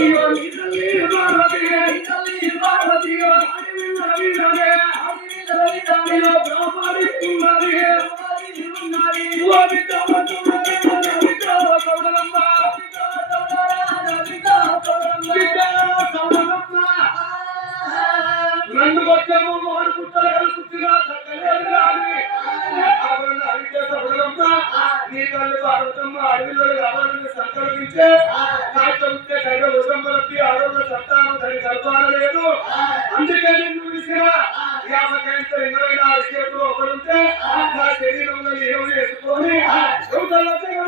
భారతీయో భారతీయో భారతీయో బ్రహ్మరిస్తున్నది రెండు గొట్టము మోహన్ పుట్టలేదు పుట్టిగా చక్కలేదు కానీ నీ తల్లి భారతమ్మ అడవిలో కావాలని సంకల్పించే కైల ఉదంబలకి ఆరోగ్య సంతానం తన గర్భాలేదు అందుకే నిన్ను విసిర. యాభైతో ఇరవై నాలుగు చేతులు ఒకరుంటే నా శరీరంలో ఏమో వేసుకొని చెవుటల్లో తెగ